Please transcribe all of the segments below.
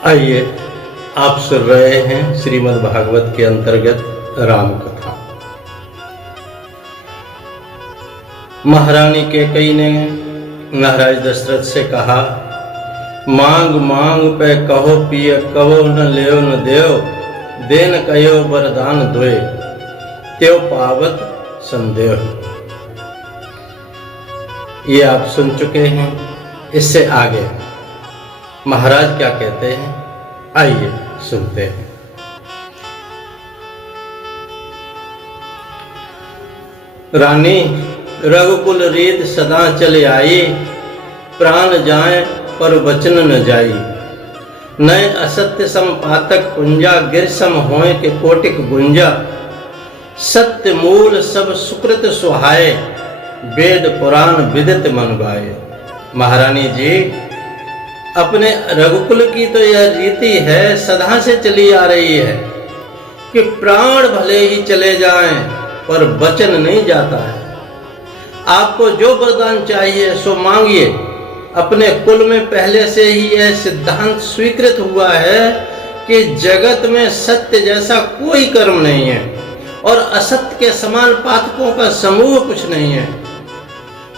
आइए, आप सुन रहे हैं श्रीमद् भागवत के अंतर्गत राम कथा। महारानी कैकेयी ने महाराज दशरथ से कहा, मांग मांग पे कहो पिय कहो न लेओ न देओ, देन कयो वरदान दोए, त्यो पावत संदेह। ये आप सुन चुके हैं। इससे आगे महाराज क्या कहते हैं, आइए सुनते हैं। रानी रघुकुल रीत सदा चले आई, प्राण जाए पर वचन न जाई। नए असत्य संपातक कुंजा, गिर सम होए के कोटिक गुंजा। सत्य मूल सब सुकृत सुहाए, वेद पुराण विदित मन गाए। महारानी जी, अपने रघुकुल की तो यह रीति है, सदा से चली आ रही है कि प्राण भले ही चले जाएं पर वचन नहीं जाता है। आपको जो वरदान चाहिए सो मांगिए। अपने कुल में पहले से ही यह सिद्धांत स्वीकृत हुआ है कि जगत में सत्य जैसा कोई कर्म नहीं है और असत्य के समान पातकों का समूह कुछ नहीं है।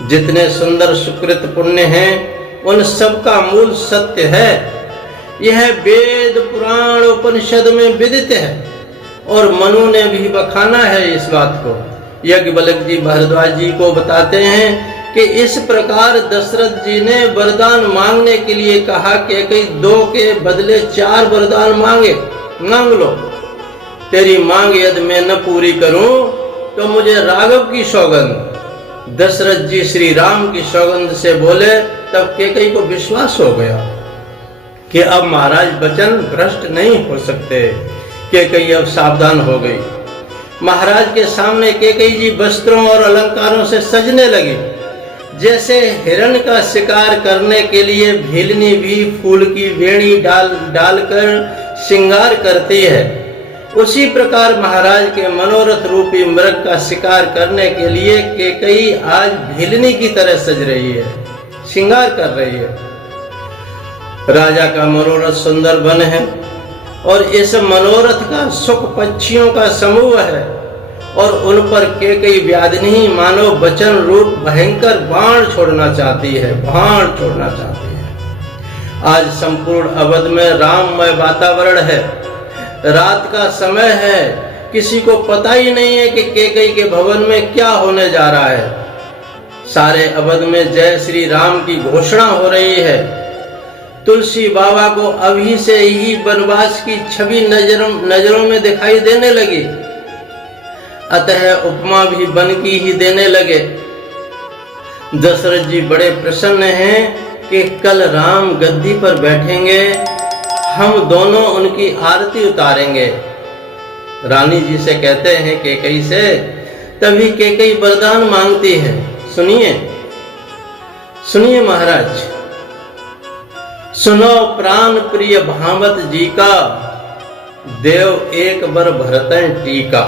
जितने सुंदर सुकृत पुण्य हैं उन सब का मूल सत्य है। यह वेद पुराण उपनिषद में विदित है और मनु ने भी बखाना है इस बात को। यज्ञवल्क्य जी भारद्वाज जी को बताते हैं कि इस प्रकार दशरथ जी ने वरदान मांगने के लिए कहा कि कई 2 के बदले 4 वरदान मांग लो। तेरी मांग यदि मैं न पूरी करूं तो मुझे राघव की सौगंध। दशरथ जी श्री राम की सौगंध से बोले, तब कैकेयी को विश्वास हो गया कि अब महाराज वचन भ्रष्ट नहीं हो सकते। कैकेयी अब सावधान हो गई। महाराज के सामने कैकेयी जी वस्त्रों और अलंकारों से सजने लगी। जैसे हिरण का शिकार करने के लिए भीलनी भी फूल की वेणी डालकर श्रृंगार करती है, उसी प्रकार महाराज के मनोरथ रूपी मृग का शिकार करने के लिए कैकेयी आज भीलनी की तरह सज रही है, श्रृंगार कर रही है। राजा का मनोरथ सुंदर वन है और इस मनोरथ का सुख पक्षियों का समूह है और उन पर कैकेयी व्याधिनी मानो वचन रूप भयंकर बाण छोड़ना चाहती है। आज संपूर्ण अवध में राममय वातावरण है। रात का समय है, किसी को पता ही नहीं है कि कैकेयी के भवन में क्या होने जा रहा है। सारे अवध में जय श्री राम की घोषणा हो रही है। तुलसी बाबा को अभी से ही वनवास की छवि नजरों में दिखाई देने लगी, अतः उपमा भी बन की ही देने लगे। दशरथ जी बड़े प्रसन्न हैं कि कल राम गद्दी पर बैठेंगे, हम दोनों उनकी आरती उतारेंगे। रानी जी से कहते हैं कैकेयी से, तभी कैकेयी वरदान मांगती है। सुनिए महाराज, सुनो प्राण प्रिय भामत जी का, देव एक बर भरतन टीका।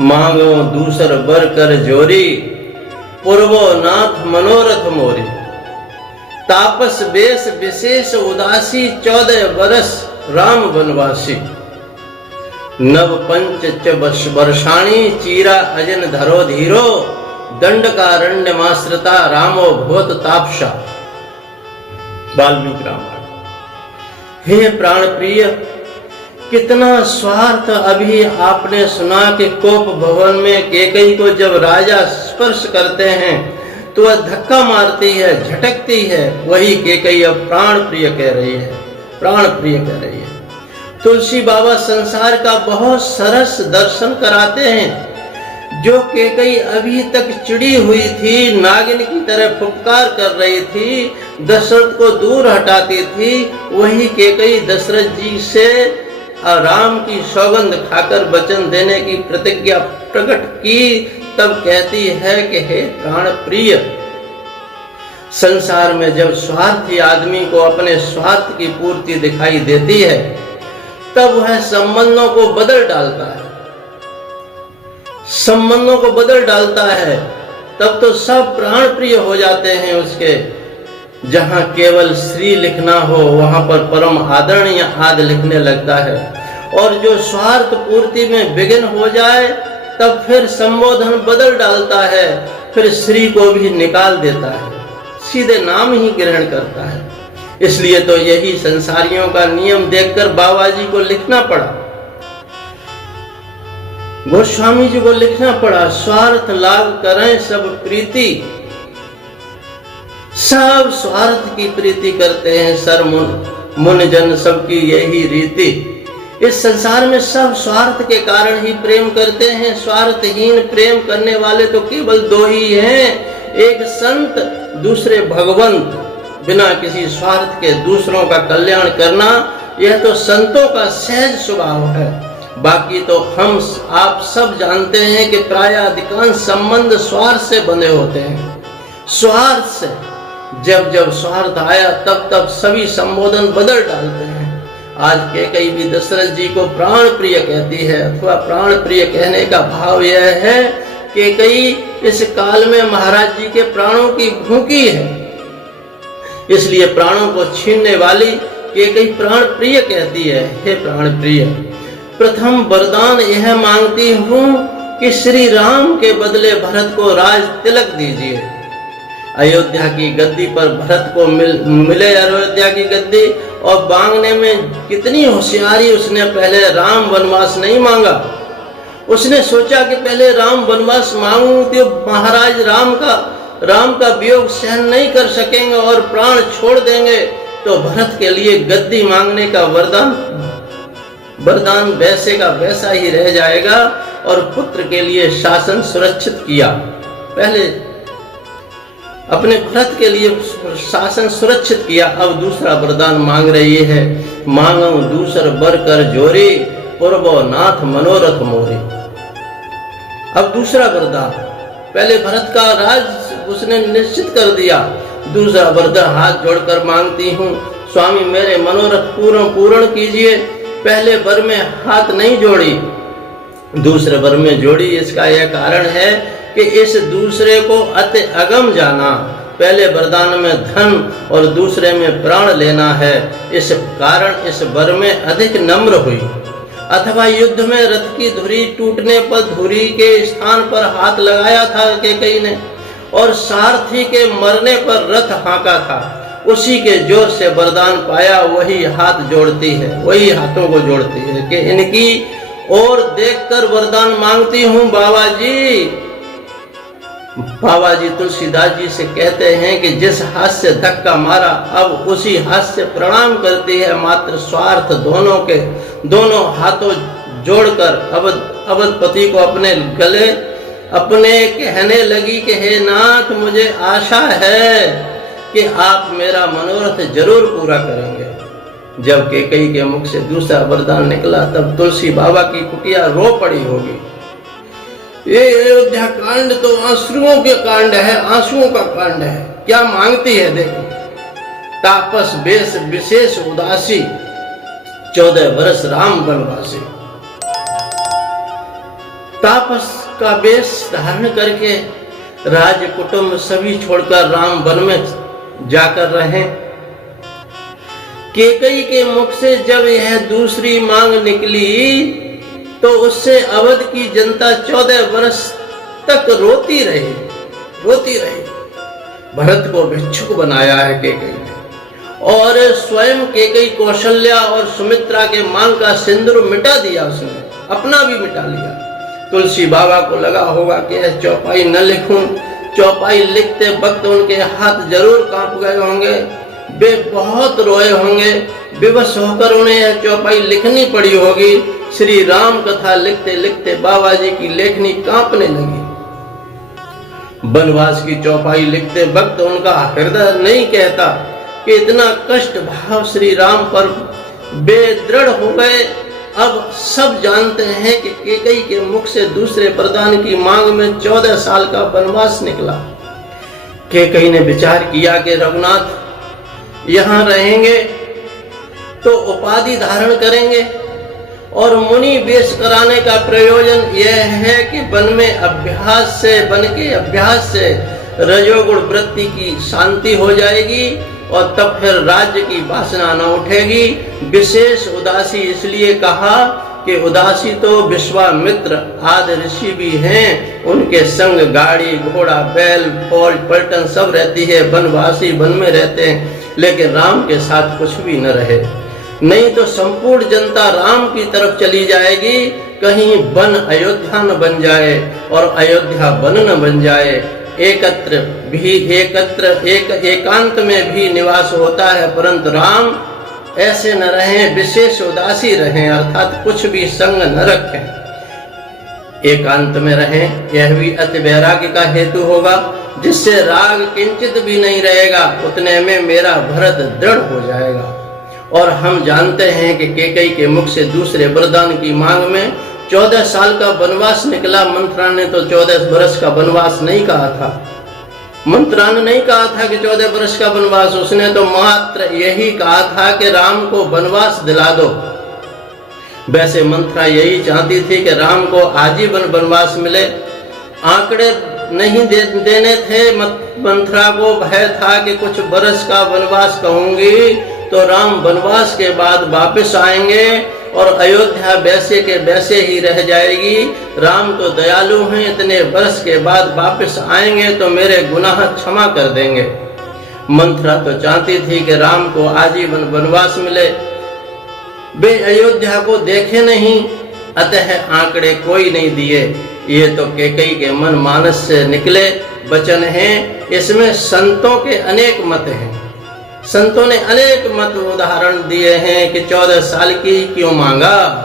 मांगो दूसर बर कर जोरी, पूर्वो नाथ मनोरथ मोरी। तापस बेस विशेष उदासी, 14 बरस राम वनवासी। नव पंच वर्षाणी, चीरा अजन धरो धीरो। दंडकारण्य माश्रिता, रामो भवत तापसा। वाल्मीकि रामायण। हे प्राण प्रिय, कितना स्वार्थ अभी आपने सुना कि कोप भवन में कैकेयी को जब राजा स्पर्श करते हैं तो वह धक्का मारती है, झटकती है। वही कैकेयी अब प्राण प्रिय कह रही है। तुलसी बाबा संसार का बहुत सरस दर्शन कराते हैं। जो कैकेयी अभी तक चिड़ी हुई थी, नागिन की तरह फुफकार कर रही थी, दशरथ को दूर हटाती थी, वही कैकेयी दशरथ जी से राम की सौगंध खाकर वचन देने की प्रतिज्ञा प्रकट की। तब कहती है कि हे प्राण प्रिय, संसार में जब स्वार्थी आदमी को अपने स्वार्थ की पूर्ति दिखाई देती है, तब वह संबंधों को बदल डालता है। तब तो सब प्राण प्रिय हो जाते हैं उसके। जहाँ केवल श्री लिखना हो वहाँ पर परम आदरणीय आदि लिखने लगता है, और जो स्वार्थ पूर्ति में विघ्न हो जाए तब फिर संबोधन बदल डालता है, फिर श्री को भी निकाल देता है, सीधे नाम ही ग्रहण करता है। इसलिए तो यही संसारियों का नियम देखकर बाबा जी को लिखना पड़ा, गोस्वामी जी को लिखना पड़ा। स्वार्थ लाभ करें सब प्रीति, सब स्वार्थ की प्रीति करते हैं सर मुन जन सबकी यही रीति। इस संसार में सब स्वार्थ के कारण ही प्रेम करते हैं। स्वार्थहीन प्रेम करने वाले तो केवल दो ही हैं, एक संत, दूसरे भगवंत। बिना किसी स्वार्थ के दूसरों का कल्याण करना यह तो संतों का सहज स्वभाव है। बाकी तो हम आप सब जानते हैं कि प्राय अधिकांश संबंध स्वार्थ से बंधे होते हैं। स्वार्थ से जब जब स्वार्थ आया तब तब सभी संबोधन बदल डालते हैं। आज कैकेयी भी दशरथ जी को प्राण प्रिय कहती है, अथवा प्राण प्रिय कहने का भाव यह है कि कैकेयी इस काल में महाराज जी के प्राणों की भूखी है, इसलिए प्राणों को छीनने वाली कैकेयी प्राण प्रिय कहती है। हे प्राण प्रिय, प्रथम वरदान यह मांगती हूँ कि श्री राम के बदले भरत को राज तिलक दीजिए। अयोध्या की गद्दी पर भरत को मिले अयोध्या की गद्दी, और मांगने में कितनी होशियारी उसने पहले राम वनवास नहीं मांगा। उसने सोचा कि पहले राम वनवास मांगूं तो महाराज राम का वियोग सहन नहीं कर सकेंगे और प्राण छोड़ देंगे, तो भरत के लिए गद्दी मांगने का वरदान वैसे का वैसा ही रह जाएगा, और पुत्र के लिए शासन सुरक्षित किया। पहले अपने भरत के लिए शासन सुरक्षित किया, अब दूसरा वरदान मांग रही है। मांगो दूसर बर कर जोरी, पूर्वो नाथ मनोरथ मोरी। अब दूसरा वरदान, पहले भरत का राज उसने निश्चित कर दिया, दूसरा वरदान हाथ जोड़कर मांगती हूँ, स्वामी मेरे मनोरथ पूर्ण कीजिए। पहले वर में हाथ नहीं जोड़ी, दूसरे वर में जोड़ी। इसका यह कारण है कि इस दूसरे को अति अगम जाना। पहले वरदान में धन और दूसरे में प्राण लेना है, इस कारण इस वर में अधिक नम्र हुई। अथवा युद्ध में रथ की धुरी टूटने पर धुरी के स्थान पर हाथ लगाया था कैकेयी ने, और सारथी के मरने पर रथ हाँका था, उसी के जोर से वरदान पाया। वही हाथ जोड़ती है, वही हाथों को जोड़ती है कि इनकी ओर देखकर वरदान मांगती हूँ बाबा जी। बाबा जी तुलसीदास जी से कहते हैं कि जिस हाथ से धक्का मारा अब उसी हाथ से प्रणाम करती है। मात्र स्वार्थ दोनों हाथों जोड़कर अवधपति को अपने गले अपने कहने लगी कि हे नाथ, मुझे आशा है कि आप मेरा मनोरथ जरूर पूरा करेंगे। जब कैकेयी के मुख से दूसरा वरदान निकला तब तुलसी बाबा की कुटिया रो पड़ी होगी। ये अयोध्या कांड तो आंसुओं के कांड है, आंसुओं का कांड है। क्या मांगती है देखो, तापस बेश विशेष उदासी, 14 वर्ष राम वनवासी। तापस का वेश धारण करके राज कुटुंब सभी छोड़कर राम वन में जाकर रहे। कैकेयी के मुख से जब यह दूसरी मांग निकली तो उससे अवध की जनता 14 वर्ष तक रोती रही। भरत को भिक्षुक बनाया है कैकेयी ने, और स्वयं कैकेयी कौशल्या और सुमित्रा के मांग का सिंदूर मिटा दिया, उसने अपना भी मिटा लिया। तुलसी बाबा को लगा होगा कि यह चौपाई न लिखूं। चौपाई लिखते वक्त उनके हाथ जरूर कांप गए होंगे, वे बहुत रोए होंगे, विवश होकर उन्हें यह चौपाई लिखनी पड़ी होगी। श्री राम कथा लिखते लिखते बाबा जी की लेखनी कांपने लगी। वनवास की चौपाई लिखते वक्त उनका हृदय नहीं कहता कि इतना कष्ट भाव श्री राम पर बेदृढ़ हो गए। अब सब जानते हैं कि कैकेयी के मुख से दूसरे वरदान की मांग में 14 साल का वनवास निकला। कैकेयी ने विचार किया कि रघुनाथ यहाँ रहेंगे तो उपाधि धारण करेंगे, और मुनि वेश कराने का प्रयोजन यह है कि वन में अभ्यास से रजोगुण वृत्ति की शांति हो जाएगी, और तब फिर राज्य की वासना न उठेगी। विशेष उदासी इसलिए कहा कि उदासी तो विश्वामित्र आदि ऋषि भी हैं, उनके संग गाड़ी घोड़ा बैल फौज पलटन सब रहती है, वनवासी वन में रहते हैं, लेकिन राम के साथ कुछ भी न रहे। नहीं तो संपूर्ण जनता राम की तरफ चली जाएगी, कहीं वन अयोध्या न बन जाए और अयोध्या वन न बन जाए। एकांत में भी निवास होता है, परंतु राम ऐसे न रहें, विशेष उदासी रहें, अर्थात कुछ भी संग न रखें, एकांत में रहें। यह भी अति वैराग्य का हेतु होगा, जिससे राग किंचित भी नहीं रहेगा। उतने में मेरा भरत दृढ़ हो जाएगा। और हम जानते हैं कि कैकेयी के मुख से दूसरे वरदान की मांग में 14 साल का वनवास निकला। मंत्रा ने तो 14 वर्ष का वनवास नहीं कहा था, मंत्रा ने नहीं कहा था कि 14 वर्ष का वनवास, उसने तो मात्र यही कहा था कि राम को वनवास दिला दो। वैसे मंत्रा यही चाहती थी कि राम को आजीवन वनवास मिले। आंकड़े नहीं देने थे मंत्रा को, भय था कि कुछ वर्ष का वनवास कहूंगी तो राम वनवास के बाद वापस आएंगे और अयोध्या वैसे के वैसे ही रह जाएगी। राम तो दयालु हैं, इतने वर्ष के बाद वापस आएंगे तो मेरे गुनाह क्षमा कर देंगे। मंत्रा तो चाहती थी कि राम को आजीवन वनवास मिले, वे अयोध्या को देखे नहीं, अतः आंकड़े कोई नहीं दिए। ये तो कैकेयी के मन मानस से निकले वचन हैं। इसमें संतों के अनेक मत हैं, संतों ने अनेक मत उदाहरण दिए हैं कि 14 साल की क्यों मांगा।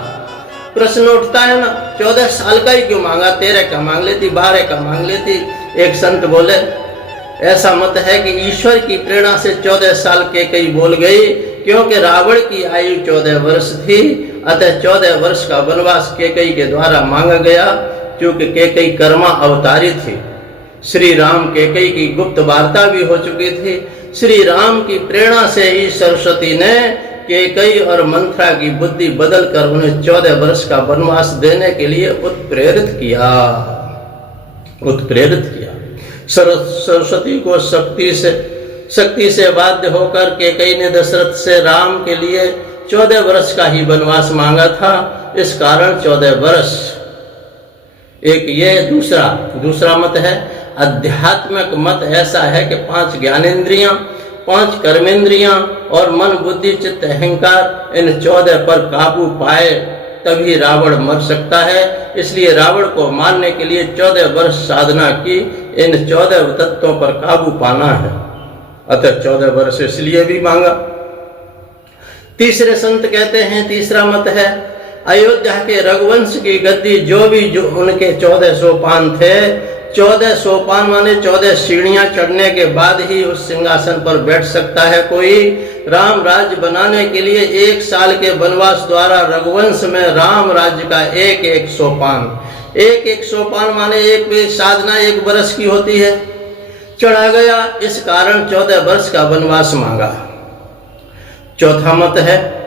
प्रश्न उठता है ना, 14 साल का ही क्यों मांगा, 13 का मांग लेती, 12 का मांग लेती। एक संत बोले ऐसा मत है कि ईश्वर की प्रेरणा से 14 साल कैकेयी बोल गई, क्योंकि रावण की आयु 14 वर्ष थी, अतः 14 वर्ष का वनवास कैकेयी के द्वारा मांगा गया। क्योंकि कैकेयी कर्मा अवतारी थी, श्री राम कैकेयी की गुप्त वार्ता भी हो चुकी थी। श्री राम की प्रेरणा से ही सरस्वती ने कैकेयी और मंत्रा की बुद्धि बदलकर उन्हें 14 वर्ष का वनवास देने के लिए उत्प्रेरित किया। सरस्वती को शक्ति से बाध्य होकर कैकेयी ने दशरथ से राम के लिए 14 वर्ष का ही वनवास मांगा था। इस कारण 14 वर्ष। एक ये दूसरा मत है। आध्यात्मिक मत ऐसा है कि 5 ज्ञानेंद्रियां, 5 कर्मेंद्रियां और मन बुद्धि चित्त अहंकार, इन 14 पर काबू पाए तभी रावण मर सकता है। इसलिए रावण को मारने के लिए 14 वर्ष साधना की, इन 14 तत्वों पर काबू पाना है, अतः 14 वर्ष इसलिए भी मांगा। तीसरे संत कहते हैं, तीसरा मत है अयोध्या के रघुवंश की गद्दी जो उनके 14 सोपान थे, 14 सोपान माने 14 सीढ़ियां चढ़ने के बाद ही उस सिंहासन पर बैठ सकता है कोई। राम राज्य बनाने के लिए 1 साल के वनवास द्वारा रघुवंश में राम राज्य का एक सोपान माने एक साधना 1 वर्ष की होती है, चढ़ा गया। इस कारण 14 वर्ष का वनवास मांगा। चौथा मत है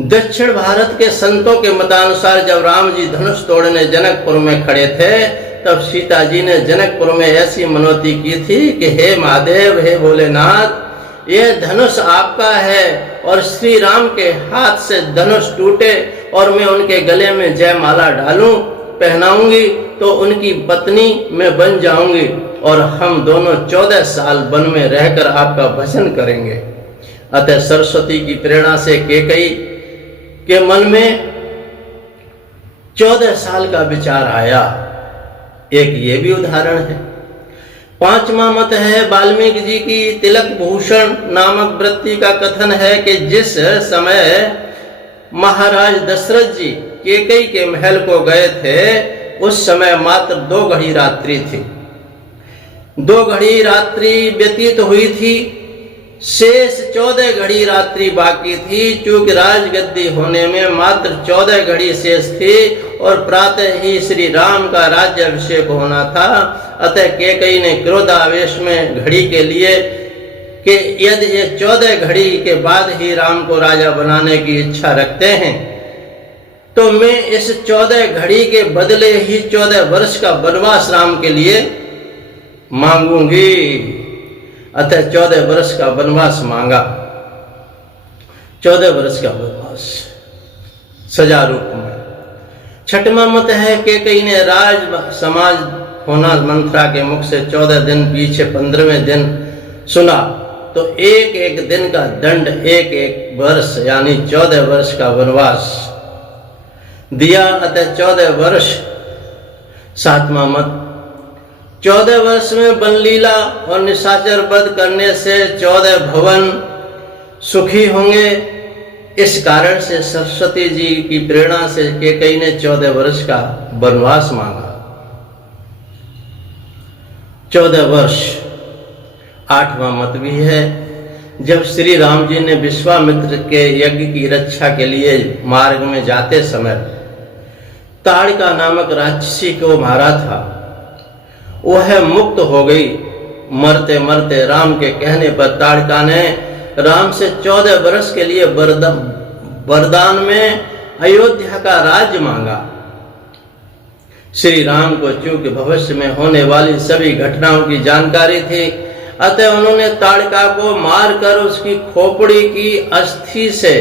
दक्षिण भारत के संतों के मतानुसार जब राम जी धनुष तोड़ने जनकपुर में खड़े थे, तब सीता जी ने जनकपुर में ऐसी मनौती की थी कि हे महादेव, हे भोलेनाथ, यह धनुष आपका है और श्री राम के हाथ से धनुष टूटे और मैं उनके गले में जयमाला डालूं, पहनाऊंगी तो उनकी पत्नी मैं बन जाऊंगी और हम दोनों 14 साल वन में रहकर आपका भजन करेंगे। अतः सरस्वती की प्रेरणा से कैकेयी के मन में 14 साल का विचार आया। एक ये भी उदाहरण है। 5वां मत है वाल्मीकि जी की तिलक भूषण नामक वृत्ति का कथन है कि जिस समय महाराज दशरथ जी कैकेयी के महल को गए थे, उस समय मात्र 2 घड़ी रात्रि थी। 2 घड़ी रात्रि व्यतीत हुई थी, शेष 14 घड़ी रात्रि बाकी थी। चूंकि राजगद्दी होने में मात्र 14 घड़ी शेष थी और प्रातः ही श्री राम का राज्य अभिषेक होना था, अतः कैकेयी ने क्रोधावेश में घड़ी के लिए कि यदि ये 14 घड़ी के बाद ही राम को राजा बनाने की इच्छा रखते हैं तो मैं इस 14 घड़ी के बदले ही 14 वर्ष का वनवास राम के लिए मांगूंगी। अतः 14 वर्ष का वनवास मांगा। 14 वर्ष का वनवास सजा रूप में। छठवां मत है कि कई ने राज समाज होना मंत्रा के मुख से 14 दिन पीछे 15वें दिन सुना तो एक एक दिन का दंड, एक एक वर्ष यानी 14 वर्ष का वनवास दिया। अतः 14 वर्ष। 7वां मत, 14 वर्ष में बनलीला और निशाचर वध करने से 14 भवन सुखी होंगे। इस कारण से सरस्वती जी की प्रेरणा से कैकेयी ने 14 वर्ष का वनवास मांगा। 14 वर्ष। 8वां मत भी है, जब श्री राम जी ने विश्वामित्र के यज्ञ की रक्षा के लिए मार्ग में जाते समय ताड़का नामक राक्षसी को मारा था, वह मुक्त हो गई। मरते मरते राम के कहने पर ताड़का ने राम से 14 वर्ष के लिए वरदान में अयोध्या का राज्य मांगा। श्री राम को चूंकि भविष्य में होने वाली सभी घटनाओं की जानकारी थी, अतः उन्होंने ताड़का को मारकर उसकी खोपड़ी की अस्थि से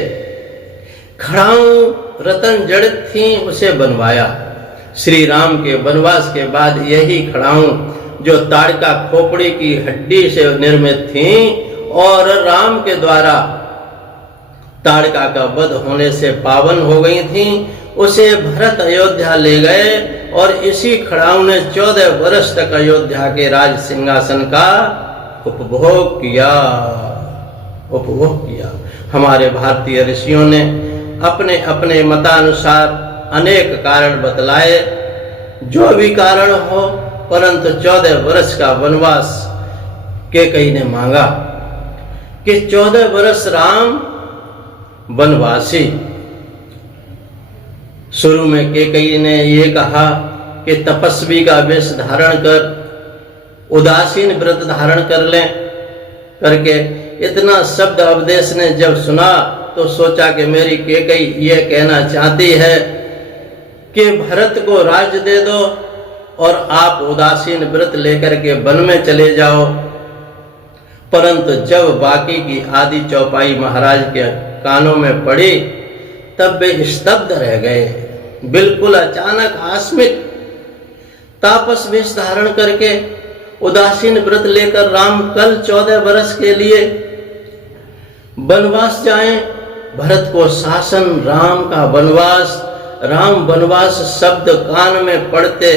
खड़ाऊं रतन जड़ित थी उसे बनवाया। श्री राम के वनवास के बाद यही खड़ाऊं जो ताड़का खोपड़ी की हड्डी से निर्मित थी और राम के द्वारा ताड़का का वध होने से पावन हो गई थी, उसे भरत अयोध्या ले गए और इसी खड़ाऊं ने 14 वर्ष तक अयोध्या के राज सिंहासन का उपभोग किया। हमारे भारतीय ऋषियों ने अपने अपने मतानुसार अनेक कारण बतलाए, जो भी कारण हो, परंतु 14 वर्ष का वनवास कैकेयी ने मांगा कि 14 वर्ष राम वनवासी। शुरू में कैकेयी ने ये कहा कि तपस्वी का वेश धारण कर उदासीन व्रत धारण कर लें करके इतना शब्द उपदेश ने जब सुना तो सोचा कि मेरी कैकेयी ये कहना चाहती है कि भरत को राज्य दे दो और आप उदासीन व्रत लेकर के वन में चले जाओ। परंतु जब बाकी की आदि चौपाई महाराज के कानों में पड़ी तब वे स्तब्ध रह गए। बिल्कुल अचानक आकस्मिक तापस वेश धारण करके उदासीन व्रत लेकर राम कल 14 वर्ष के लिए वनवास जाएं। भरत को शासन, राम का वनवास, राम वनवास शब्द कान में पड़ते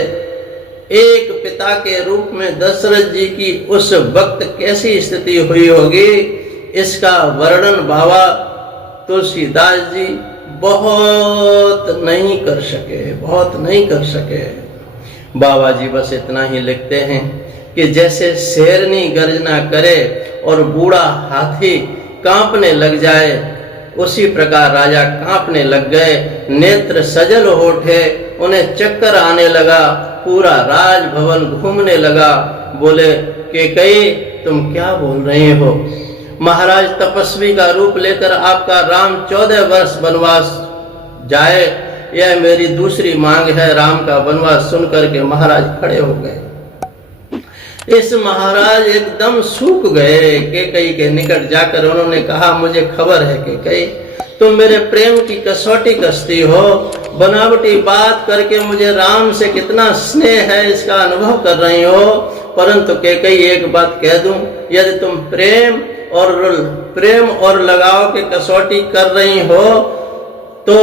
एक पिता के रूप में दशरथ जी की उस वक्त कैसी स्थिति हुई होगी, इसका वर्णन बाबा तुलसीदास जी बहुत नहीं कर सके। बाबा जी बस इतना ही लिखते हैं कि जैसे शेरनी गर्जना करे और बूढ़ा हाथी कांपने लग जाए, उसी प्रकार राजा कांपने लग गए, नेत्र सजल हो उठे, उन्हें चक्कर आने लगा, पूरा राजभवन घूमने लगा। बोले कैकेयी तुम क्या बोल रहे हो? महाराज तपस्वी का रूप लेकर आपका राम 14 वर्ष वनवास जाए, यह मेरी दूसरी मांग है। राम का वनवास सुनकर के महाराज खड़े हो गए। इस महाराज एकदम सूख गए। कैकेयी के निकट जाकर उन्होंने कहा, मुझे खबर है कैकेयी, तुम मेरे प्रेम की कसौटी कसती हो, बनावटी बात करके मुझे राम से कितना स्नेह है इसका अनुभव कर रही हो। परंतु कैकेयी एक बात कह दूं, यदि तुम प्रेम और लगाव की कसौटी कर रही हो तो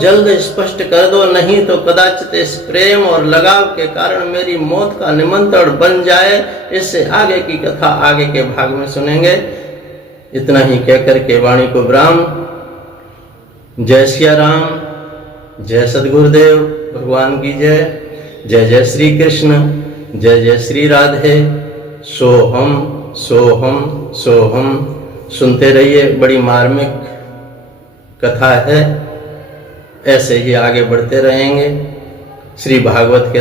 जल्द स्पष्ट कर दो, नहीं तो कदाचित इस प्रेम और लगाव के कारण मेरी मौत का निमंत्रण बन जाए। इससे आगे की कथा आगे के भाग में सुनेंगे। इतना ही कहकर के वाणी को विराम। जय सिया राम, जय सद्गुरुदेव भगवान की जय। जय जय श्री कृष्ण, जय जय श्री राधे। सोहम सोहम सोहम। सुनते रहिए, बड़ी मार्मिक कथा है, ऐसे ही आगे बढ़ते रहेंगे। श्री भागवत के